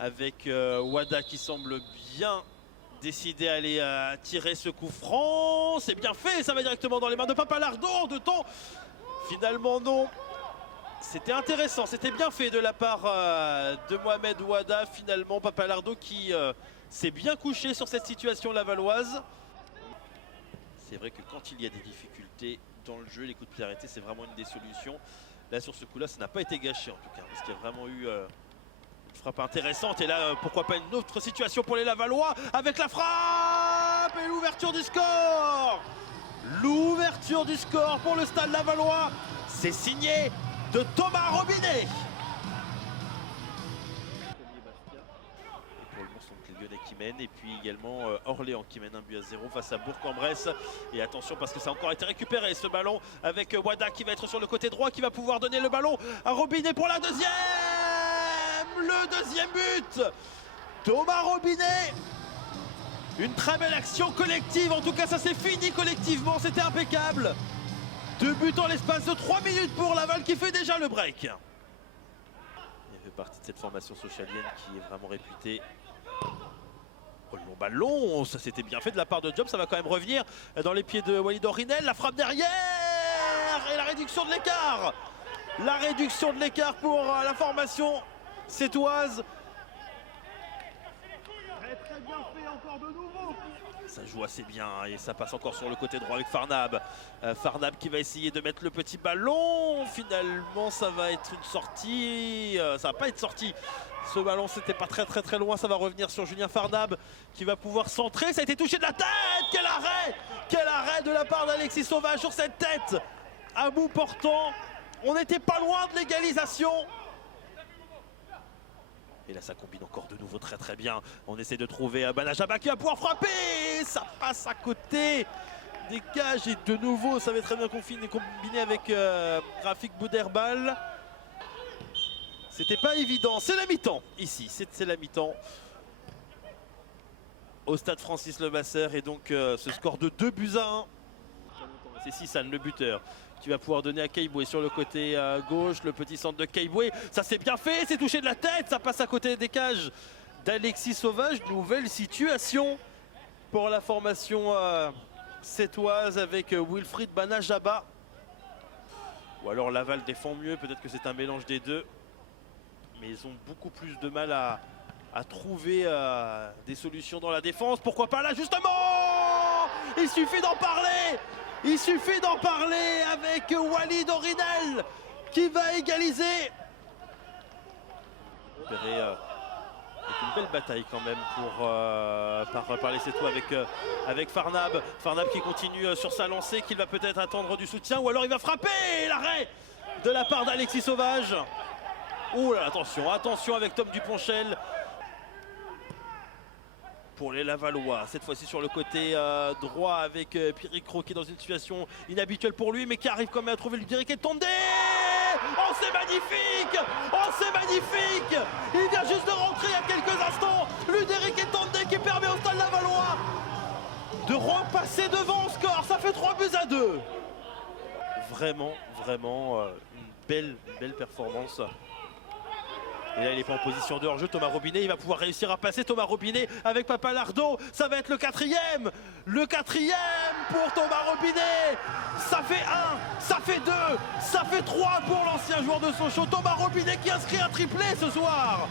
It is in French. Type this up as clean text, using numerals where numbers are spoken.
avec Wada qui semble bien décidé à aller tirer ce coup franc. C'est bien fait, ça va directement dans les mains de Papalardo en 2 temps. Finalement non. C'était intéressant, c'était bien fait de la part de Mohamed Wada. Finalement Papalardo qui s'est bien couché sur cette situation lavalloise. C'est vrai que quand il y a des difficultés dans le jeu, les coups de pied arrêtés c'est vraiment une des solutions. Là sur ce coup là ça n'a pas été gâché en tout cas, parce qu'il y a vraiment eu une frappe intéressante. Et là pourquoi pas une autre situation pour les Lavallois avec la frappe et l'ouverture du score. L'ouverture du score pour le Stade Lavallois, c'est signé de Thomas Robinet. Et pour le moment, c'est les Lyonnais qui mènent. Et puis également Orléans qui mène 1-0 face à Bourg-en-Bresse. Et attention parce que ça a encore été récupéré ce ballon avec Wada qui va être sur le côté droit, qui va pouvoir donner le ballon à Robinet pour la deuxième. Le deuxième but. Thomas Robinet. Une très belle action collective. En tout cas, ça s'est fini collectivement. C'était impeccable. 2 buts en l'espace de 3 minutes pour Laval qui fait déjà le break. Il fait partie de cette formation socialienne qui est vraiment réputée. Oh, le long ballon, ça s'était bien fait de la part de Diop. Ça va quand même revenir dans les pieds de Walid Orinel. La frappe derrière et la réduction de l'écart. La réduction de l'écart pour la formation sétoise. Très bien fait encore de nouveau. Ça joue assez bien et ça passe encore sur le côté droit avec Farnab. Farnab qui va essayer de mettre le petit ballon. Finalement ça va être une sortie. Ça va pas être sorti. Ce ballon c'était pas très loin. Ça va revenir sur Julien Farnab qui va pouvoir centrer. Ça a été touché de la tête. Quel arrêt! Quel arrêt de la part d'Alexis Sauvage sur cette tête à bout portant. On n'était pas loin de l'égalisation. Et là ça combine encore de nouveau très bien. On essaie de trouver Banajaba qui va pouvoir frapper. Ça passe à côté des cages et de nouveau ça va être très bien combiné avec Rafik Bouderbal. C'était pas évident. C'est la mi-temps ici. C'est la mi-temps au stade Francis Levasseur. Et donc ce score de 2-1. C'est Sissane le buteur qui va pouvoir donner à Kaiboué sur le côté gauche, le petit centre de Kaiboué. Ça c'est bien fait, c'est touché de la tête, ça passe à côté des cages d'Alexis Sauvage. Nouvelle situation pour la formation sétoise avec Wilfried Banajaba. Ou alors Laval défend mieux, peut-être que c'est un mélange des deux. Mais ils ont beaucoup plus de mal à trouver des solutions dans la défense. Pourquoi pas là justement? Il suffit d'en parler. Il suffit d'en parler avec Walid Orinel qui va égaliser. Avec une belle bataille quand même par les Sétois avec Farnab. Farnab qui continue sur sa lancée, qu'il va peut-être attendre du soutien ou alors il va frapper. L'arrêt de la part d'Alexis Sauvage. Ouh là, attention avec Tom Duponchel. Pour les Lavallois, cette fois-ci sur le côté droit avec Pierrick Cros qui est dans une situation inhabituelle pour lui mais qui arrive quand même à trouver le Diriquet Tondé. Oh c'est magnifique! Oh c'est magnifique! Il vient juste de rentrer il y a quelques instants. Le Diriquet Tondé qui permet au Stade Lavallois de repasser devant au score. Ça fait 3-2. Vraiment une belle performance. Et là il n'est pas en position de hors-jeu, Thomas Robinet, il va pouvoir réussir à passer. Thomas Robinet avec Papalardo, ça va être le quatrième pour Thomas Robinet. Ça fait 1, ça fait 2, ça fait 3 pour l'ancien joueur de Sochaux. Thomas Robinet qui inscrit un triplé ce soir.